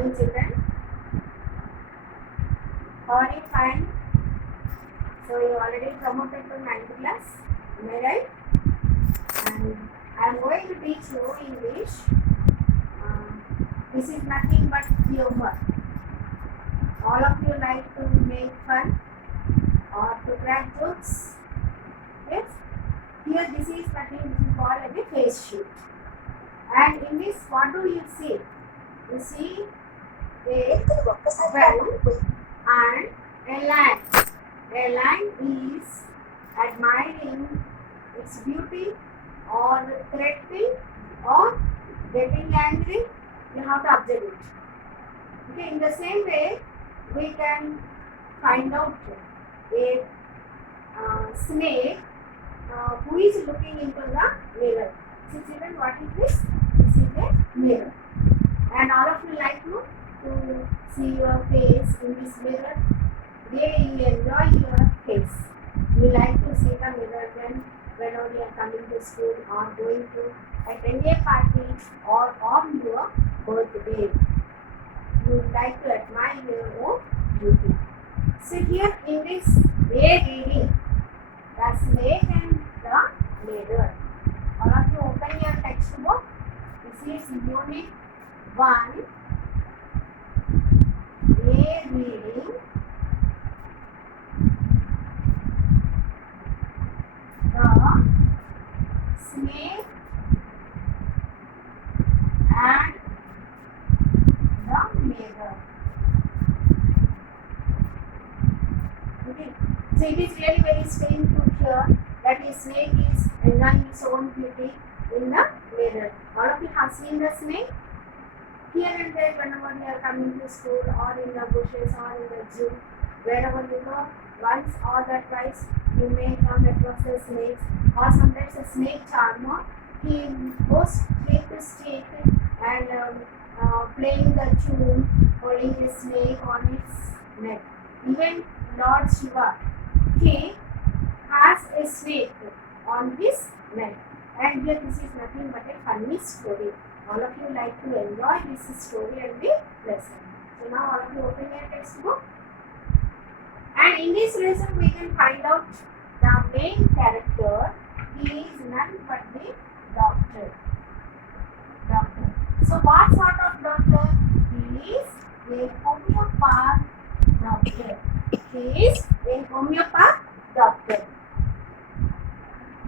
morning, children. How are you? Fine. So you already promoted to 9th class, am I right? And I am going to teach you English. This is nothing but humor. All of you like to make fun or to crack jokes. Yes. Here this is nothing which is called as a face sheet. And in this, what do you see? You see a well and a lion. A lion is admiring its beauty or threatening or getting angry. You have to observe it. Okay, in the same way, we can find out a snake who is looking into the mirror. See, children, what is this? This is a mirror. And all of you like to see your face in this mirror. They enjoy your face. You like to see the mirror whenever you are coming to school or going to attend a party or on your birthday. You like to admire your own beauty. So here in this A reading, the snake and the mirror. All of you open your textbook. This is Unit 1. A reading. The snake and the mirror. Okay. So it is really very strange to hear that a snake is enjoying its own beauty in the mirror. All of you have seen the snake? Here and there, whenever you are coming to school or in the bushes or in the zoo, wherever you go, once or twice you may come across a snake or sometimes a snake charmer. He goes stick to stick and playing the tune, holding a snake on its neck. Even Lord Shiva, he has a snake on his neck. And here this is nothing but a funny story. All of you like to enjoy this story and the lesson. So now all of you open your textbook. And in this lesson we can find out the main character. He is none but the doctor. So what sort of doctor? He is a homeopath doctor. He is a homeopath doctor.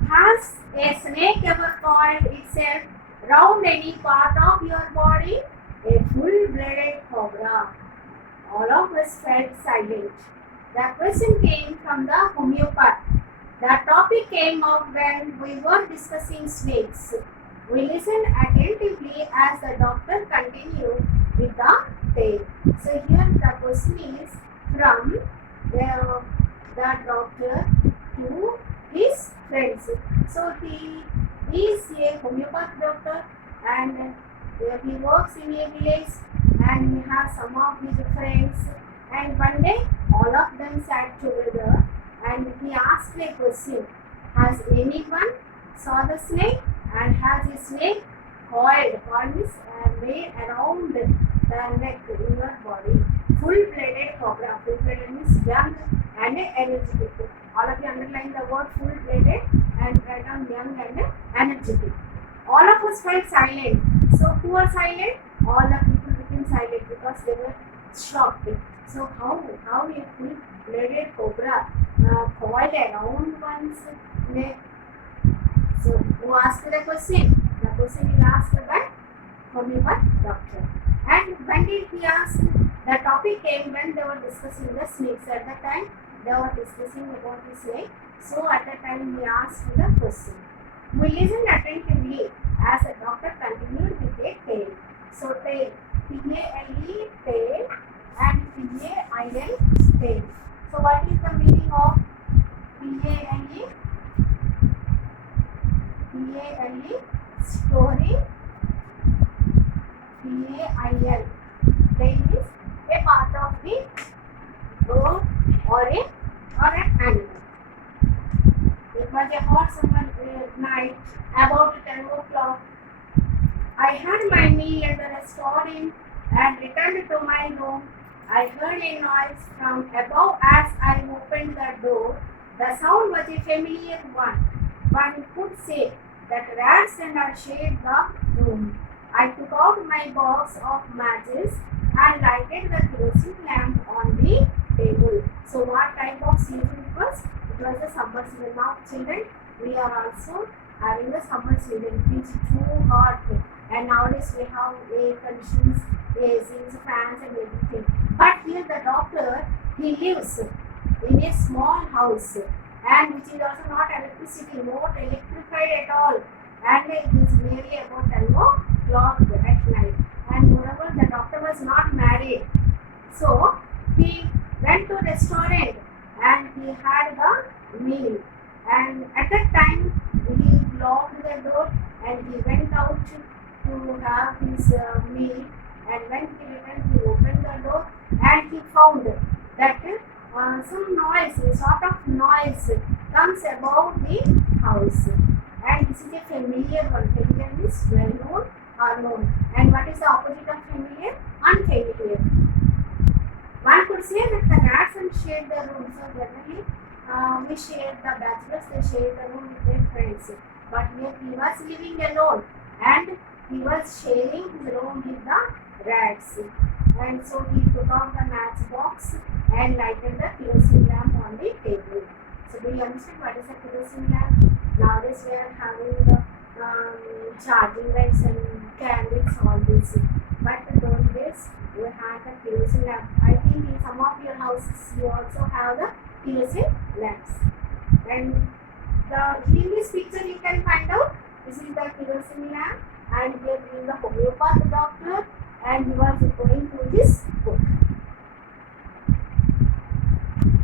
Has a snake ever coiled itself round any part of your body? A full-blooded cobra. All of us felt silent. The question came from the homeopath. The topic came up when we were discussing snakes. We listened attentively as the doctor continued with the tale. So here the question is from the doctor to his friends. So he is a homeopath doctor and he works in a village and he has some of his friends, and one day all of them sat together and he asked a question. Has anyone saw the snake, and has the snake coiled on his made around the neck in your body? Full-blooded cobra. Full-blooded means young and energetic. All of you underline the word full-blooded and write down young and energetic. All of us felt silent. So who were silent? All the people became silent because they were shocked. So how a full-blooded cobra coiled around one's neck? So who asked the question? The question is asked by homeopath doctor. And when did he ask? The topic came when they were discussing the snakes. At the time they were discussing about the snake. So at the time he asked the question. We listened attentively as the doctor continued with a tale. So tale, T-A-L-E, tale, and T-A-I-L, tale. So what is the meaning of T-A-L-E? T-A-L-E, story. T-A-I-L, tale is a part of the bird or an animal. It was a hot summer night, about 10 o'clock. I had my meal at the restaurant and returned to my room. I heard a noise from above as I opened the door. The sound was a familiar one. One could say that rats and I shared the room. I took out my box of matches and lighted the kerosene lamp on the table. So what type of season it was? It was a summer season. Now children, we are also having the summer season. It is too hot, and nowadays we have air conditions, ACs, fans and everything. But here the doctor, he lives in a small house, and which is also not electricity, not electrified at all, and it is nearly about 10 o'clock at night. And moreover, the doctor was not married, so he went to restaurant and he had the meal. And at that time, he locked the door and he went out to have his meal. And when he returned, he opened the door and he found that some noise, a sort of noise comes above the house. And this is a familiar one. Familiar means well known or known. And what is the opposite of familiar? Unfamiliar. One could say that the rats and shared the room. So generally, we shared the bachelors, they shared the room with their friends. But here he was living alone and he was sharing his room with the rats. And so he took out the matchbox and lighted the kerosene lamp on the table. So do you understand what is a kerosene lamp? Nowadays we are having the charging lights and candles, all this. But those days we had the kerosene lamp. I think in some of your houses you also have the kerosene lamps. And in this picture you can find out this is the kerosene lamp, and here is the homeopath doctor, and he was going through this book.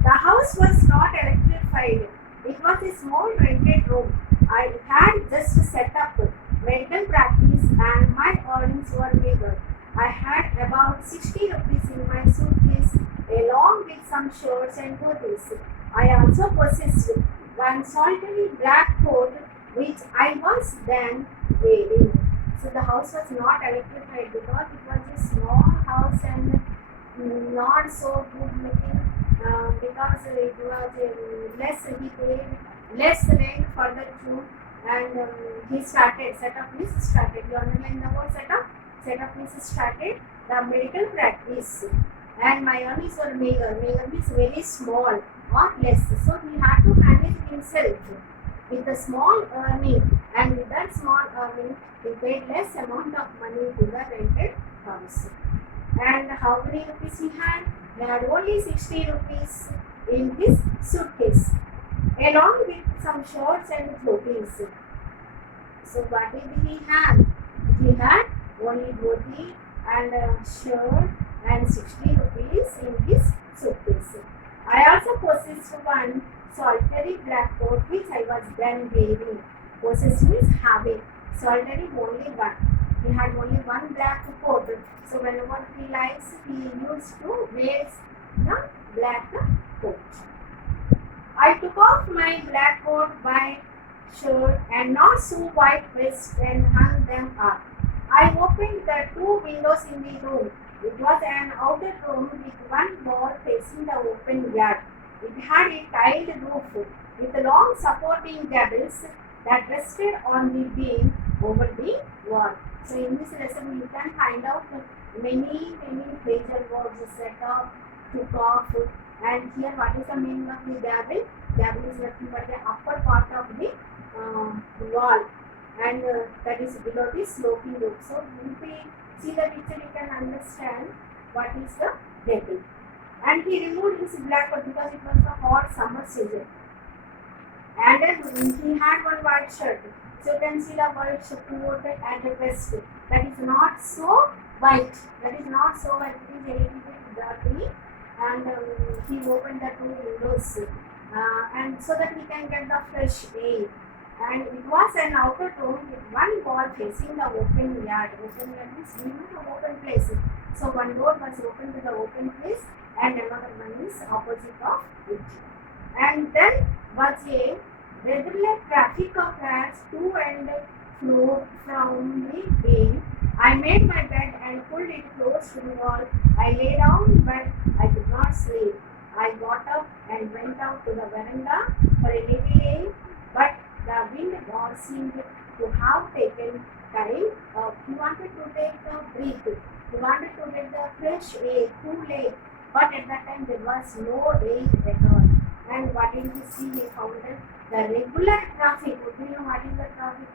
The house was not electrified. It was a small rented room. I had just set up medical practice and my earnings were meager. I had about 60 rupees in my suitcase along with some shirts and hoodies. I also possessed one solitary black coat which I was then wearing. So the house was not electrified because it was a small house and not so good looking, because it was he paid less rent for the room, and he started, you underline the word setup means started the medical practice, and my earnings were meager means very small or less, so he had to manage himself with a small earning, and with that small earning he paid less amount of money to the rented house. And how many rupees he had? He had only 60 rupees in his suitcase along with some shorts and clothing. So what did he have? He had only dhoti and a shirt and 60 rupees in his suitcase. I also possessed one solitary black coat which I was then wearing. Possess means having. Solitary only one. He had only one black coat. So whenever he likes, he used to wear the black coat. I took off my black coat, white shirt and not so white vest and hung them up. I opened the two windows in the room. It was an outer room with one wall facing the open yard. It had a tiled roof with long supporting gables that rested on the beam over the wall. So in this lesson you can find out many phrasal verbs: set up, took off, and here what is the meaning of the gable? Gable is nothing but the upper part of the wall, and that is below the sloping roof. So if we see the picture you can understand what is the gable. And he removed his black coat because it was the hot summer season. And he had one white shirt. So you can see the white coat and the vest. That is not so white. It is a little bit dirty. And he opened the two windows, and so that he can get the fresh air. And it was an outer room with one wall facing the open yard. Open yard means open place. So one door was open to the open place, and another one is opposite of it. And then was a regular traffic of rats to and fro from the beam I made my bed and pulled it close to the wall. I lay down, but I could not sleep. I got up and went out to the veranda for a little air, but the wind god seemed to have taken time. He wanted to take a breath. He wanted to get the fresh air, cool air, but at that time there was no air at all. And what did we see? We found that the regular traffic. Do you know what is the traffic?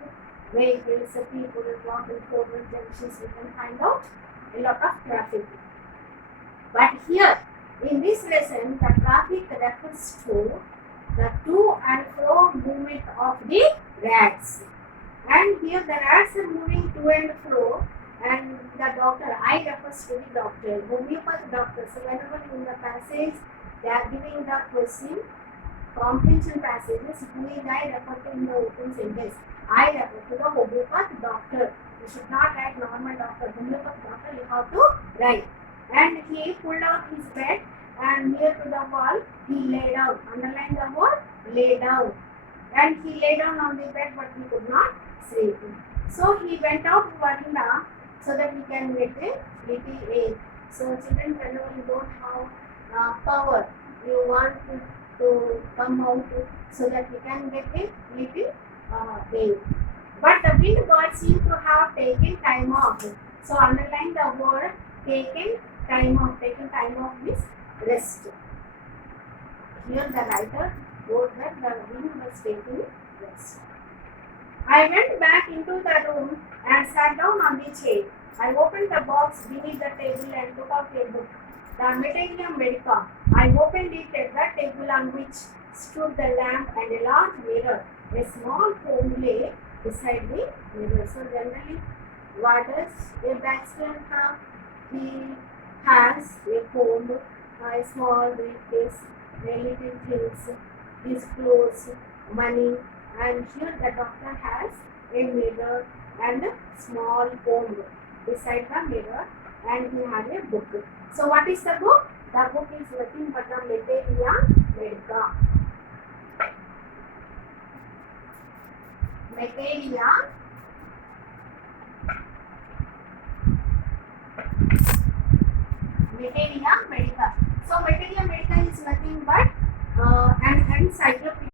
Vehicles, people walking forward junctions, we can find out a lot of traffic. But here, in this lesson, the traffic refers to the to and fro movement of the rats. And here the rats are moving to and fro, and the doctor, I refers to the doctor, homeopath doctor. So whenever in the passage they are giving the question, comprehension passages, who is I refer to in the open sentence. I refer to the homeopath doctor. You should not write normal doctor. Homeopath doctor you have to write. And he pulled out his bed and near to the wall he lay down. Underline the word lay down. And he lay down on the bed but he could not sleep. So he went out to veranda so that he can get a little air. So children, whenever you don't have power, you want to come out so that you can get a little air. But the wind god seemed to have taken time off. So underline the word taken time off. Taken time off means rest. Here the writer wrote that the wind was taking rest. I went back into the room and sat down on the chair. I opened the box beneath the table and took out a book, the Materia Medica. I opened it at the table on which stood the lamp and a large mirror. A small comb lay beside the mirror. So generally, what does a bachelor have? He has a comb, a small briefcase, a little things, his clothes, money, and here the doctor has a mirror and a small comb beside the mirror, and he has a book. So what is the book? The book is nothing but the Materia Medica. Materia Medica. So Materia Medica is nothing but an encyclopedia.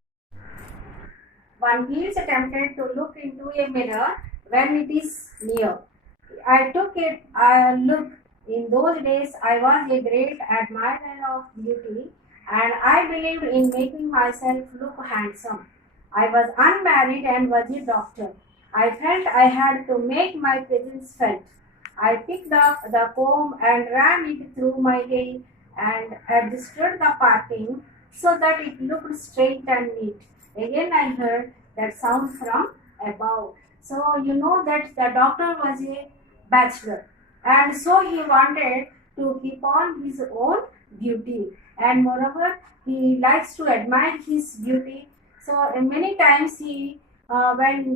One is tempted to look into a mirror when it is near. I took a look. In those days, I was a great admirer of beauty, and I believed in making myself look handsome. I was unmarried and was a doctor. I felt I had to make my presence felt. I picked up the comb and ran it through my hair and adjusted the parting so that it looked straight and neat. Again, I heard that sound from above. So, you know that the doctor was a bachelor, and so he wanted to keep on his own beauty, and moreover he likes to admire his beauty. So many times he went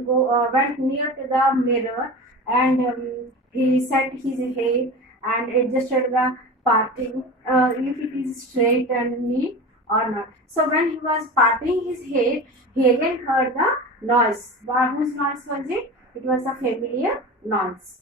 near to the mirror, and he set his hair and adjusted the parting, if it is straight and neat or not. So when he was parting his hair, he again heard the noise. Whose noise was it? It was a familiar noise.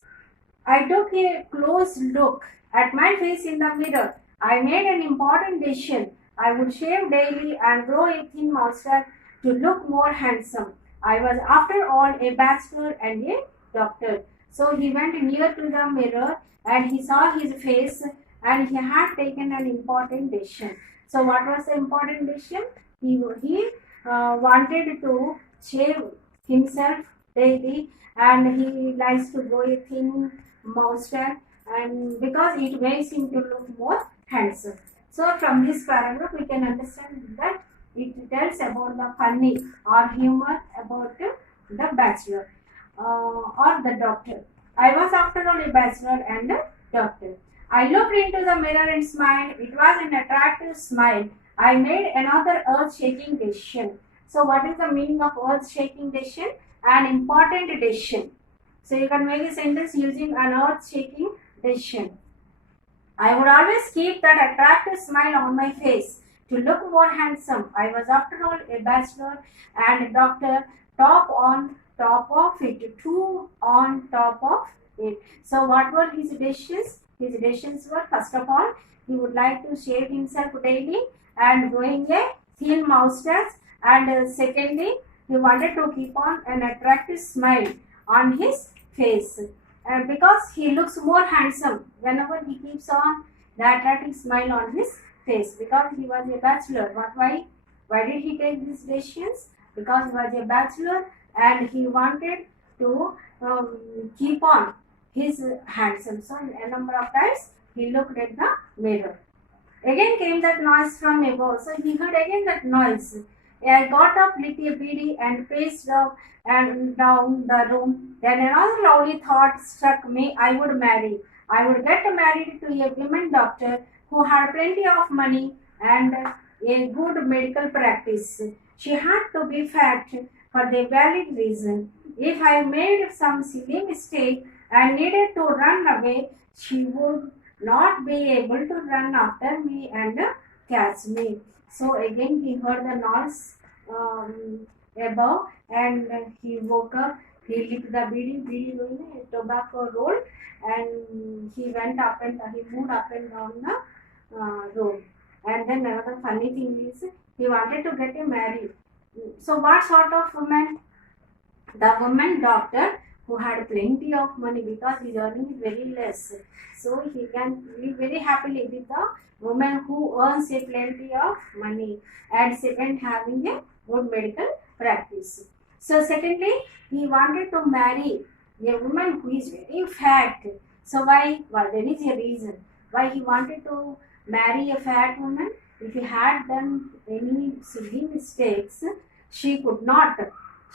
I took a close look at my face in the mirror. I made an important decision. I would shave daily and grow a thin mustache to look more handsome. I was, after all, a bachelor and a doctor. So he went near to the mirror and he saw his face, and he had taken an important decision. So what was the important decision? He wanted to shave himself daily, and he likes to grow a thin mustache, and because it makes him to look more handsome. So from this paragraph we can understand that it tells about the funny or humor about the bachelor or the doctor. I was after all a bachelor and a doctor. I looked into the mirror and smiled. It was an attractive smile. I made another earth-shaking decision. So what is the meaning of earth-shaking decision? An important decision. So you can make a sentence using an earth-shaking decision. I would always keep that attractive smile on my face to look more handsome. I was after all a bachelor and a doctor, top on top of it, two on top of it. So what were his decisions? His decisions were, first of all, he would like to shave himself daily and growing a thin moustache, and secondly, he wanted to keep on an attractive smile on his face, and because he looks more handsome whenever he keeps on the attractive smile on his face, because he was a bachelor. Why did he take these decisions? Because he was a bachelor and he wanted to keep on his handsome. So a number of times he looked at the mirror. Again came that noise from above. So he heard again that noise. I got up, lit a beady, and paced up and down the room. Then another lovely thought struck me. I would marry. I would get married to a woman doctor who had plenty of money and a good medical practice. She had to be fat for the valid reason. If I made some silly mistake and needed to run away, she would not be able to run after me and catch me. So again he heard the noise above, and he woke up. He lit the beedi doing a tobacco roll, and he went up and he moved up and down the room. And then another funny thing is, he wanted to get married. So what sort of woman? The woman doctor who had plenty of money, because his earning is very less. So he can live very happily with the woman who earns a plenty of money, and second, having a good medical practice. So secondly, he wanted to marry a woman who is very fat. So why? Well, there is a reason why he wanted to marry a fat woman. If he had done any silly mistakes, she could not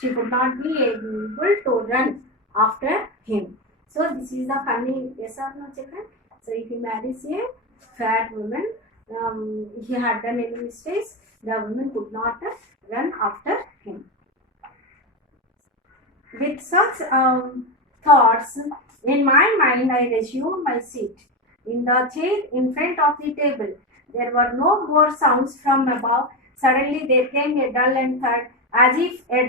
be able to run after him. So this is the funny, yes or no, children? So if he marries a fat woman, he had done any mistakes, the woman could not run after him. With such thoughts in my mind, I resumed my seat in the chair in front of the table. There were no more sounds from above. Suddenly there came a dull and thud, as if a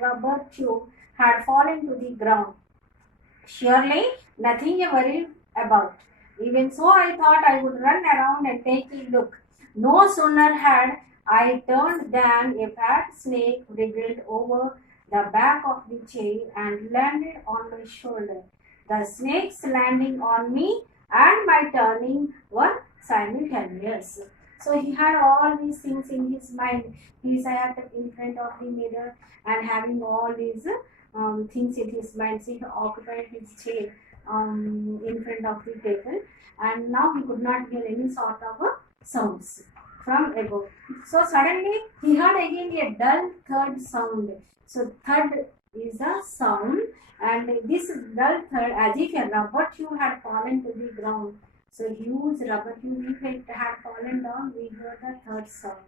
rubber tube had fallen to the ground. Surely nothing to worry about. Even so, I thought I would run around and take a look. No sooner had I turned than a fat snake wriggled over the back of the chair and landed on my shoulder. The snake's landing on me and my turning were simultaneous. So he had all these things in his mind. He sat in front of the mirror and having all these things in his mind. So he occupied his chair in front of the table, and now he could not hear any sort of sounds from above. So suddenly he heard again a dull thud sound. So thud is a sound, and this dull thud, as if a rubber tube had fallen to the ground. So huge rubber tube, if it had fallen down, we heard the third sound.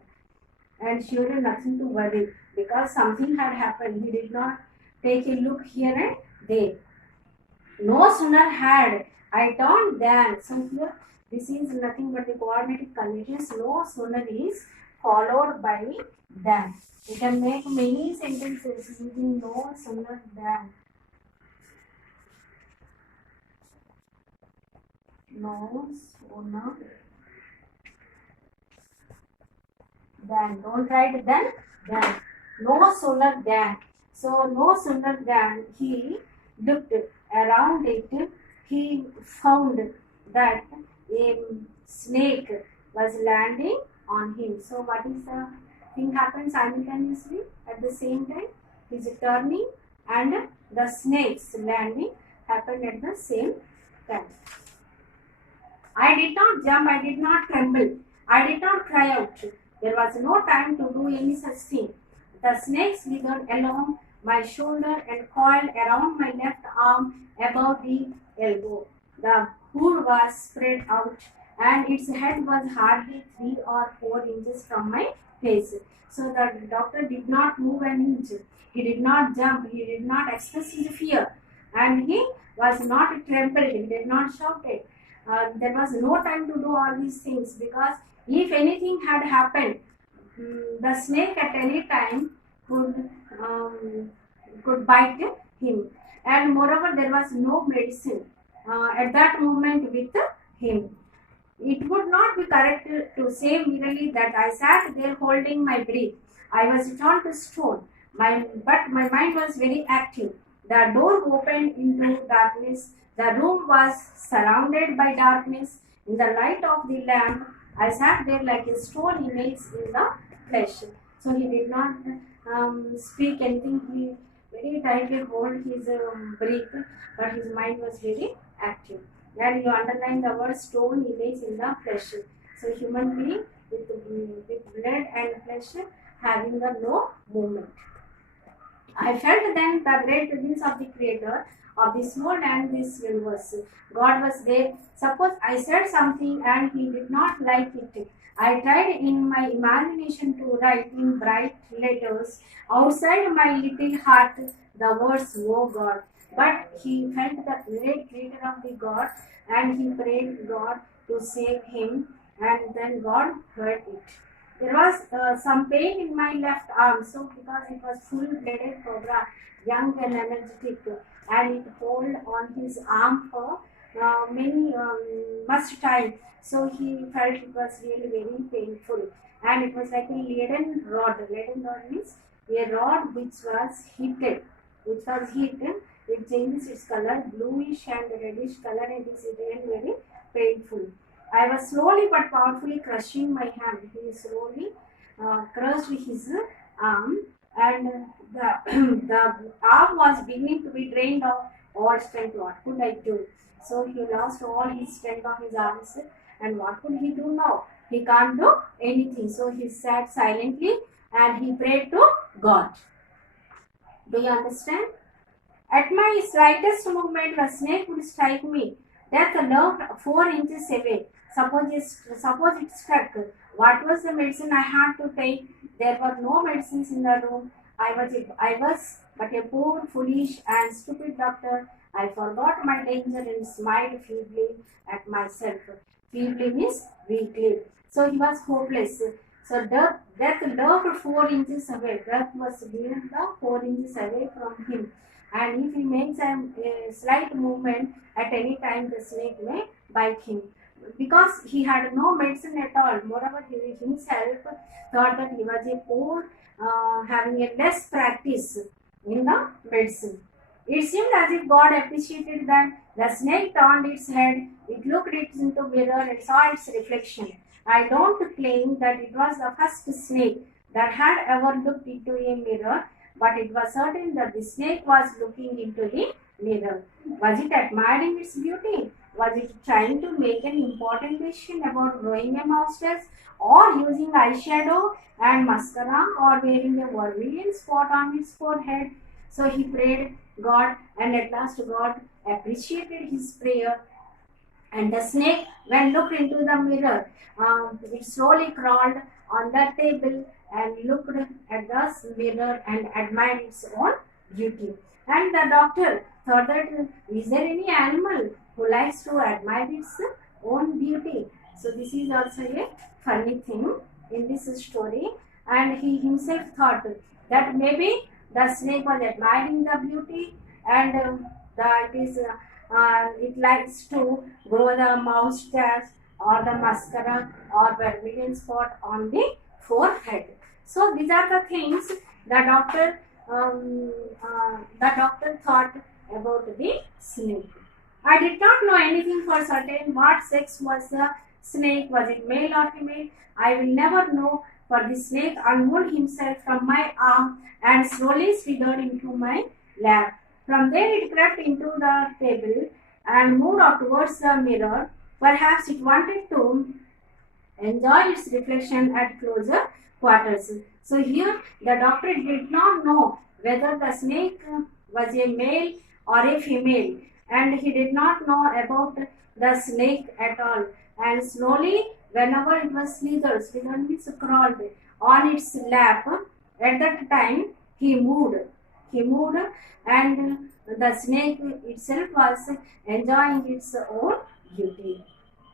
And surely nothing to worry, because something had happened. He did not take a look here and there. No sooner had I turned than, so here this is nothing but the coordinating conditions. No sooner is followed by than. You can make many sentences using no sooner than. No sooner than. Don't write then. Than. No sooner than. So no sooner than he looked around it, he found that a snake was landing on him. So what is the thing happened simultaneously at the same time? His turning and the snake's landing happened at the same time. I did not jump, I did not tremble, I did not cry out. There was no time to do any such thing. The snake slithered along my shoulder and coiled around my left arm above the elbow. The hood was spread out and its head was hardly 3 or 4 inches from my face. So the doctor did not move an inch. He did not jump. He did not express his fear. And he was not trembled. He did not shout it. There was no time to do all these things, because if anything had happened, the snake at any time could bite him. and moreover there was no medicine at that moment with him. It would not be correct to say merely that I sat there holding my breath. I was turned to stone, but my mind was very active. The door opened into darkness. The room was surrounded by darkness. In the light of the lamp, I sat there like a stone image in the flesh. So he did not speak anything. He very tightly hold his breath, but his mind was very active. And you underline the word stone image in the flesh. So human being with blood and flesh having the no movement. I felt then the great presence of the Creator of this world and this universe. God was there. Suppose I said something and He did not like it. I tried in my imagination to write in bright letters outside my little heart the words, "Oh God." But he felt the great creator of the God and he prayed God to save him, and then God heard it. There was some pain in my left arm, so because it was full-blooded cobra, young and energetic, and it hold on his arm for much time. So he felt it was really very painful, and it was like a leaden rod. Leaden rod means a rod which was heated, it changes its color, bluish and reddish color, and it is really very painful. I was slowly but powerfully crushing my hand. He slowly crushed his arm, and the arm was beginning to be drained of all strength. What could I do? So he lost all his strength of his arms, and what could he do now? He can't do anything. So he sat silently and he prayed to God. Do you understand? At my slightest movement, the snake would strike me. Death lurked 4 inches away. Suppose it struck. What was the medicine I had to take? There were no medicines in the room. I was but a poor, foolish, and stupid doctor. I forgot my danger and smiled feebly at myself. Feebly means weakly. So he was hopeless. So death lurked 4 inches away. Death was beyond the 4 inches away from him. And if he makes a slight movement at any time, the snake may bite him. Because he had no medicine at all. Moreover, he himself thought that he was a poor, having a less practice in the medicine. It seemed as if God appreciated that. The snake turned its head, it looked into the mirror and saw its reflection. I don't claim that it was the first snake that had ever looked into a mirror, but it was certain that the snake was looking into the mirror. Was it admiring its beauty? Was it trying to make an important decision about growing a mustache, or using eyeshadow and mascara, or wearing a vermilion spot on its forehead? So he prayed God, and at last God appreciated his prayer. And the snake, when looked into the mirror, it slowly crawled on the table and looked at the mirror and admired its own beauty. And the doctor thought that, is there any animal who likes to admire its own beauty? So this is also a funny thing in this story. And he himself thought that maybe the snake was admiring the beauty, and it likes to grow the moustache or the mascara or vermilion spot on the forehead. So these are the things the doctor thought about the snake. I did not know anything for certain. What sex was the snake? Was it male or female? I will never know, for the snake unwound himself from my arm and slowly slithered into my lap. From there it crept into the table and moved out towards the mirror. Perhaps it wanted to enjoy its reflection at closer quarters. So here the doctor did not know whether the snake was a male or a female, and he did not know about the snake at all. And slowly, whenever it was slithered means crawled on its lap, at that time he moved, and the snake itself was enjoying its own beauty.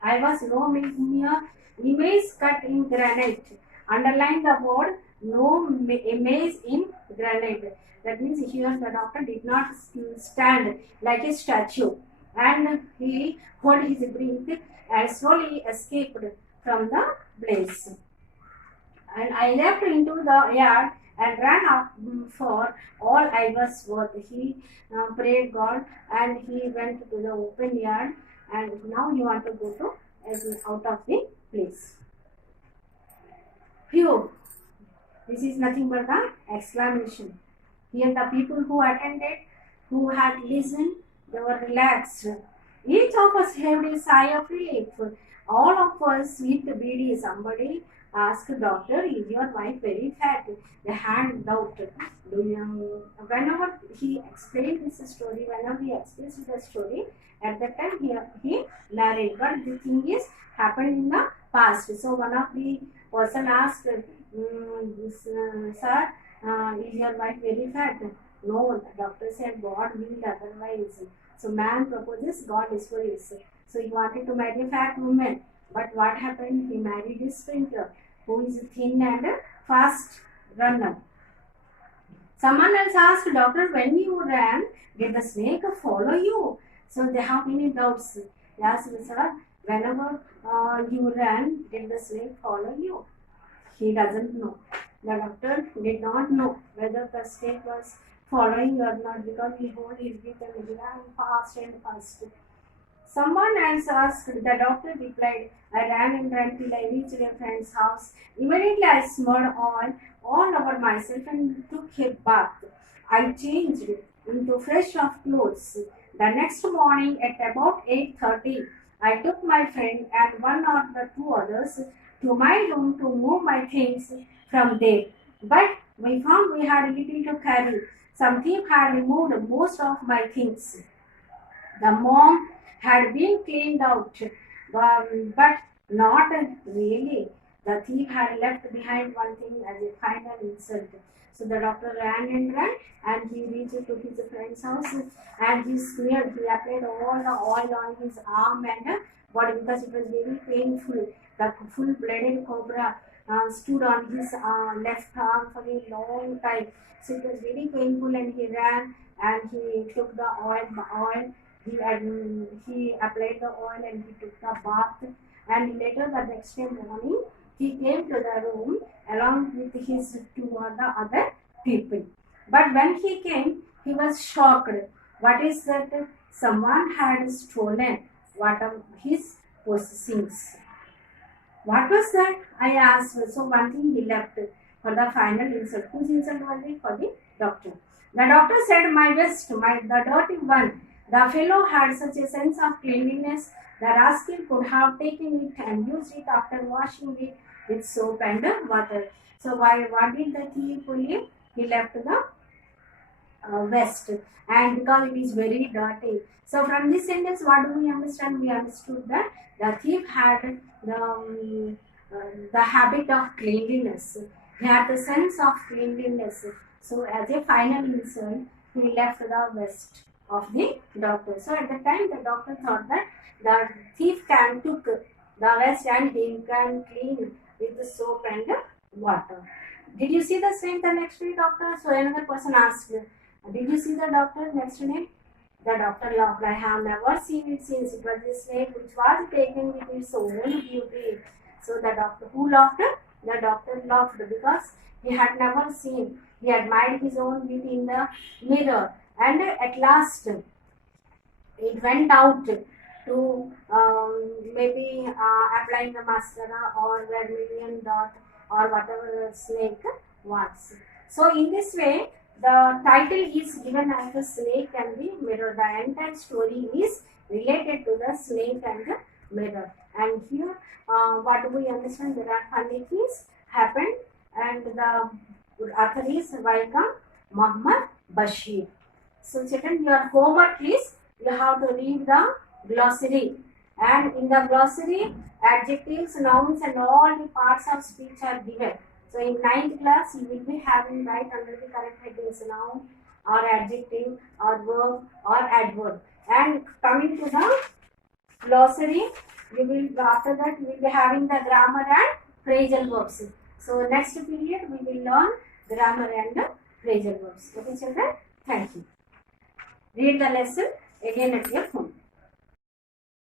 I was no mere image cut in granite. Underline the word no image in granite. That means here the doctor did not stand like a statue, and he held his breath and slowly escaped from the blaze. And I leapt into the yard and ran up for all I was worth. He prayed God and he went to the open yard, and now he want to go to out of the place. Phew! This is nothing but the exclamation. Here the people who attended, who had listened, they were relaxed. Each of us heaved a sigh of relief. All of us slipped beady. Somebody asked doctor, is your wife very fat? The hand doubt. Whenever he explained this story, whenever he expressed the story, at that time he narrated. But the thing is happened in the past. So one of the person asked, sir, is your wife very fat? No, the doctor said God will otherwise. So man proposes, God disposes. So he wanted to marry a fat woman. But what happened? He married a sprinter who is thin and fast runner. Someone else asked doctor, when you ran, did the snake follow you? So they have many doubts. They asked, sir, whenever you ran, did the snake follow you? He doesn't know. The doctor did not know whether the snake was following or not, because he held his breath and he ran fast and fast. Someone else asked, the doctor replied, I ran and ran till I reached a friend's house. Immediately I smelled all over myself and took a bath. I changed into fresh of clothes. The next morning at about 8:30, I took my friend and one or the two others to my room to move my things from there. But we found we had little to carry. Some thief had removed most of my things. The mom had been cleaned out, but not really. The thief had left behind one thing as a final insult. So the doctor ran and he reached to his friend's house and he applied all the oil on his arm and body because it was very painful. The full-blooded cobra stood on his left arm for a long time. So it was very painful, and he ran and he took the oil. He applied the oil and he took the bath. And later the next day morning, he came to the room along with his two other people. But when he came, he was shocked. What is that? Someone had stolen one of his possessions. What was that? I asked. So one thing he left for the final insult. Whose insult was it? For the doctor. The doctor said, my vest, the dirty one. The fellow had such a sense of cleanliness, the rascal could have taken it and used it after washing it with soap and water. So what did the thief leave? He left the vest, and because it is very dirty. So from this sentence, what do we understand? We understood that the thief had the habit of cleanliness. He had the sense of cleanliness. So as a final insult, he left the vest of the doctor. So at the time, the doctor thought that the thief can took the vest and he can clean with the soap and water. Did you see the snake the next day, doctor? So another person asked, did you see the doctor next day? The doctor laughed. I have never seen it since. It was a snake which was taken with its own beauty. So the doctor, who laughed? The doctor laughed because he had never seen. He admired his own beauty in the mirror. And at last, it went out to maybe applying the mascara or vermilion dot or whatever the snake wants. So in this way, the title is given as the snake and the mirror. The entire story is related to the snake and the mirror. And here, what do we understand? There are funny things happened, and the author is Vaikam Muhammad Bashir. So children, your homework is you have to read the glossary, and in the glossary, adjectives, nouns and all the parts of speech are given. So in 9th class, you will be having right under the correct headings noun or adjective or verb or adverb. And coming to the glossary, you will after that you will be having the grammar and phrasal verbs. So next period we will learn grammar and phrasal verbs. Okay children, thank you. Read the lesson again at your home.